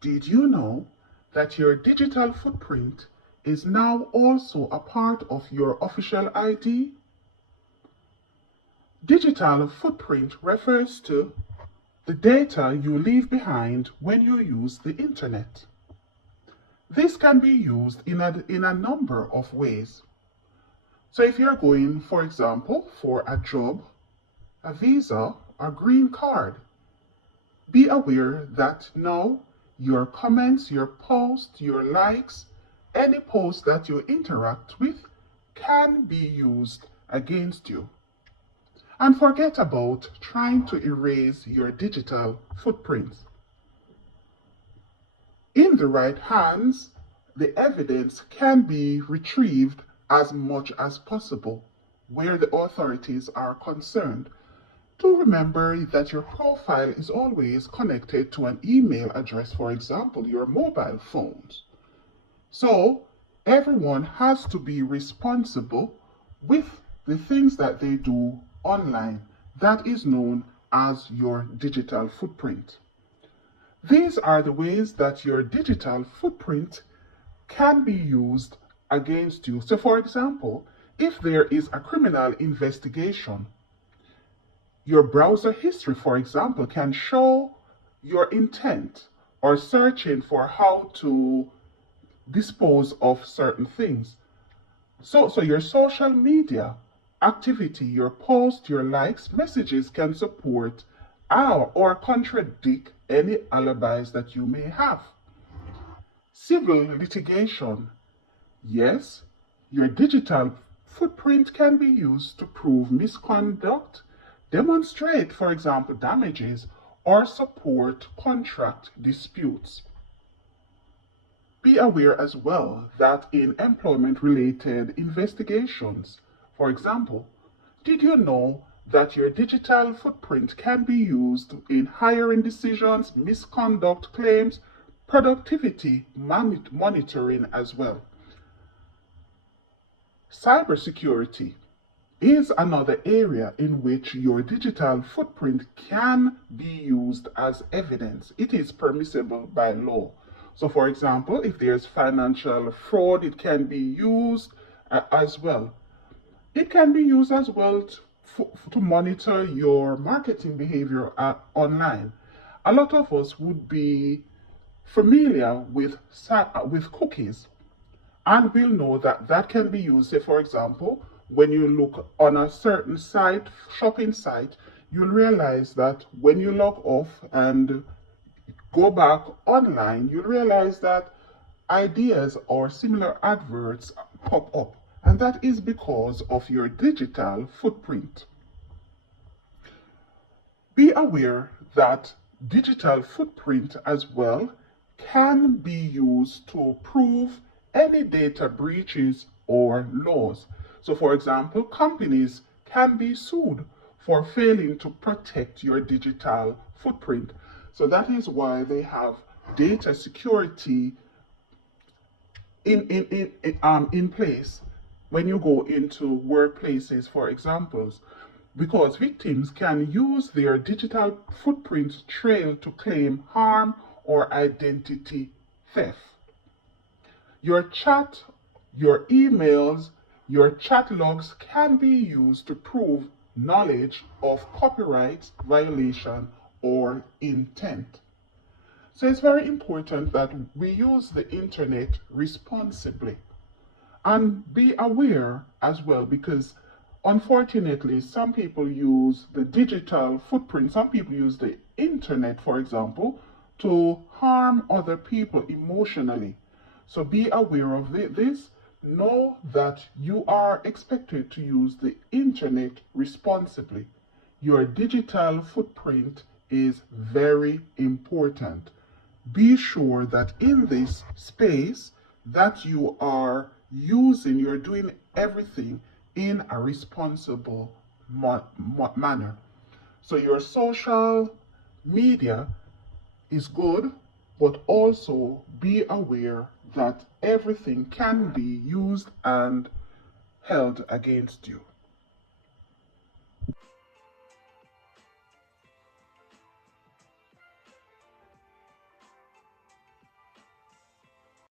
Did you know that your digital footprint is now also a part of your official ID? Digital footprint refers to the data you leave behind when you use the internet. This can be used in a number of ways. So if you're going, for example, for a job, a visa, or green card, be aware that now your comments, your posts, your likes, any post that you interact with can be used against you. And forget about trying to erase your digital footprint. In the right hands, the evidence can be retrieved as much as possible where the authorities are concerned. Do remember that your profile is always connected to an email address, for example, your mobile phones. So everyone has to be responsible with the things that they do online. That is known as your digital footprint. These are the ways that your digital footprint can be used against you. So for example, if there is a criminal investigation, your browser history, for example, can show your intent or searching for how to dispose of certain things. So your social media activity, your posts, your likes, messages can support or contradict any alibis that you may have. Civil litigation. Yes, your digital footprint can be used to prove misconduct, demonstrate, for example, damages, or support contract disputes. Be aware as well that in employment-related investigations, for example, did you know that your digital footprint can be used in hiring decisions, misconduct claims, productivity monitoring as well? Cybersecurity is another area in which your digital footprint can be used as evidence. It is permissible by law. So for example, if there's financial fraud, it can be used as well. It can be used as well to monitor your marketing behavior online. A lot of us would be familiar with cookies, and we'll know that that can be used. Say, for example, when you look on a certain site, shopping site, you'll realize that when you log off and go back online, you'll realize that ideas or similar adverts pop up. And that is because of your digital footprint. Be aware that digital footprint as well can be used to prove any data breaches or laws. So for example, companies can be sued for failing to protect your digital footprint. So that is why they have data security in place when you go into workplaces, for examples, because victims can use their digital footprint trail to claim harm or identity theft. Your chat, your emails, your chat logs can be used to prove knowledge of copyright violation or intent. So it's very important that we use the internet responsibly. And be aware as well, because unfortunately, some people use the digital footprint, some people use the internet, for example, to harm other people emotionally. So be aware of this. Know that you are expected to use the internet responsibly. Your digital footprint is very important. Be sure that in this space that you are you're doing everything in a responsible manner. So your social media is good, but also be aware that everything can be used and held against you.